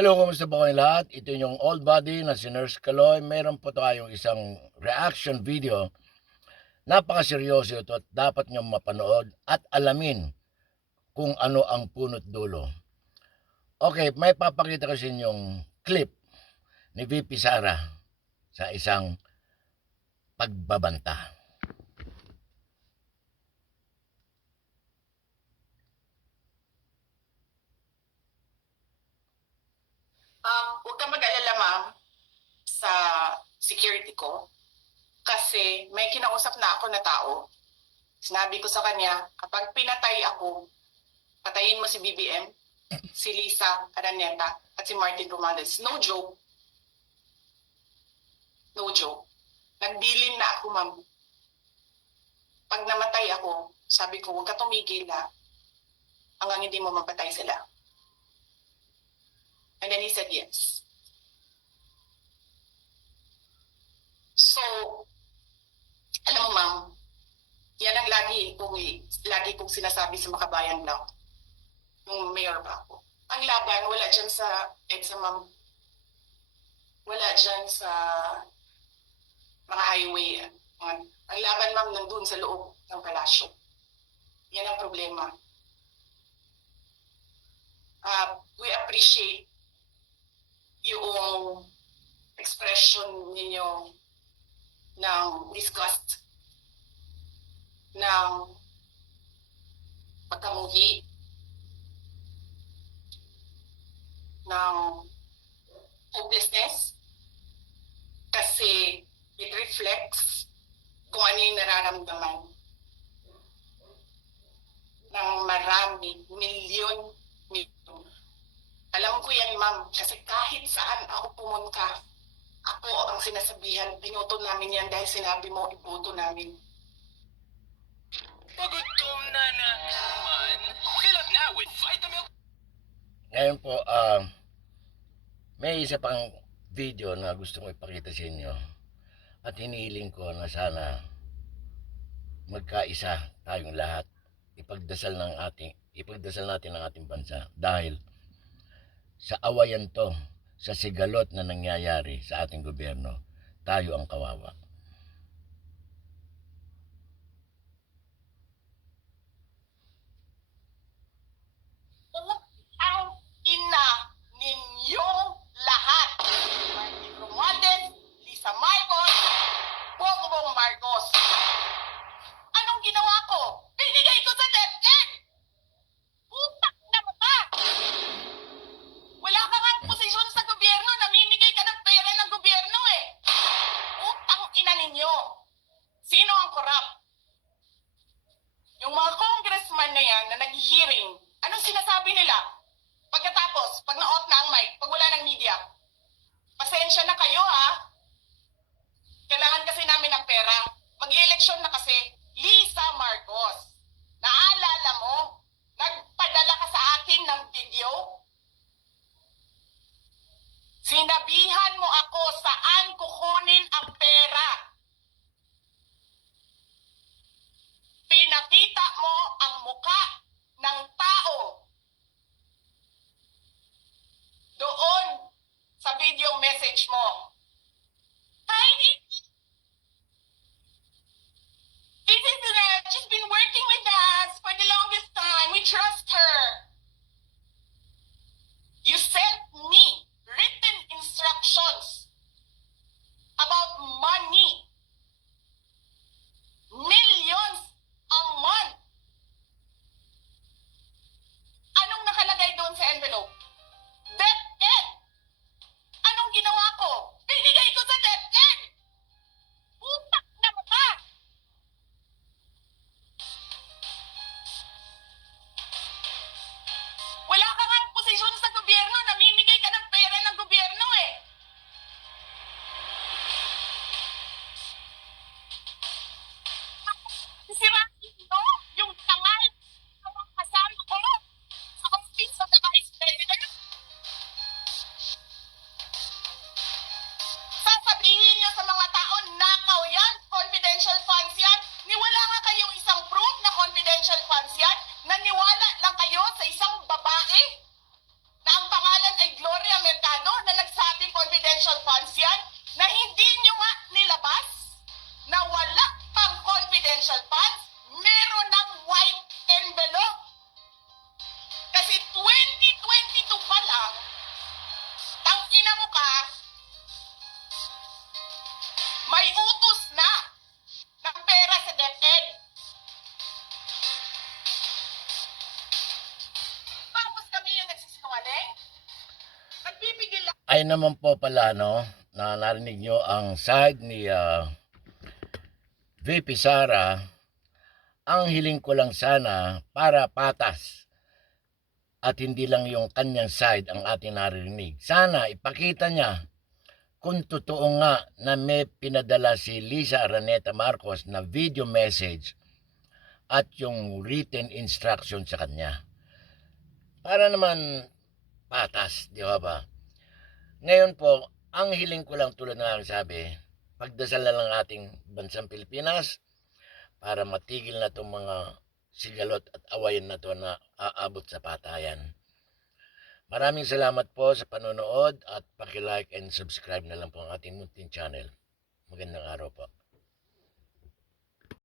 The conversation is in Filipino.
Hello, kumusta po kayong lahat? Ito yung old body na si Nurse Kaloy. Meron po tayong isang reaction video. Napakaseryoso ito at dapat nyo mapanood at alamin kung ano ang punot dulo. Okay, may papakita ko sa inyong clip ni VP Sara sa isang pagbabanta. Um, huwag kang mag-alala, ma'am, sa security ko. Kasi may kinausap na ako na tao. Sinabi ko sa kanya, kapag pinatay ako, patayin mo si BBM, si Lisa Araneta, at si Martin Romales. No joke. No joke. Nagbilin na ako, ma'am. Pag namatay ako, sabi ko, huwag ka tumigil, ha? Hanggang hindi mo mapatay sila. And then he said yes. So, alam mo ma'am, yan ang lagi kong, lagi kong sinasabi sa Makabayan Block. Nung mayor pa ako. Ang laban, wala dyan sa EDSA ma'am. Wala dyan sa mga highway. Mga- Ang laban ma'am nandun sa loob ng palasyo. Yan ang problema. Uh, we appreciate yung expression ninyo ng disgust, ng pagkamuhi, ng hopelessness, kasi it reflects kung ano yung nararamdaman ng marami, milyon, milyon. Alam ko yan, ma'am, kasi kahit saan ako pumunta, ako ang sinasabihan, binoto namin yan dahil sinabi mo, iboto namin. Pagutom na naman. Fill up now with Vitamilk Ngayon po, ah, may isa pang video na gusto ko ipakita sa inyo. At hinihiling ko na sana magkaisa tayong lahat. Ipagdasal ng ating, ipagdasal natin ang ating bansa. Dahil sa awayan to, sa sigalot na nangyayari sa ating gobyerno, tayo ang kawawa. Ang ina ninyong lahat. Martin Romualdez, Lisa Marcos, Bongbong Marcos. Anong ginawa ko? Binigay ko sa DepEd! Putak na mata! Wala ka nga posisyon sa gobyerno, namimigay ka ng pera ng gobyerno eh. Utang ina ninyo. Sino ang korap? Yung mga congressman na yan na nag-hearing, anong sinasabi nila? Pagkatapos, pag na-off na ang mic, pag wala ng media, pasensya na kayo ha. Kailangan kasi namin ng pera. Mag-eleksyon na kasi, Lisa Marcos. Naalala mo, nagpadala ka sa akin ng video? Sinabihan mo ako saan kukunin ang pera. Pinakita mo ang muka ng tao. Doon sa video message ay naman po pala no, na narinig nyo ang side ni ah, VP Sara, ang hiling ko lang sana para patas at hindi lang yung kanyang side ang ating narinig. Sana ipakita niya kung totoo nga na may pinadala si Lisa Araneta Marcos na video message at yung written instruction sa kanya. Para naman patas, di ba ba? Ngayon po, ang hiling ko lang tulad ng sabi, pagdasal na lang ating bansang Pilipinas para matigil na itong mga sigalot at awayan na to na aabot sa patayan. Maraming salamat po sa panonood at paki-like and subscribe na lang po ang ating munting channel. Magandang araw po.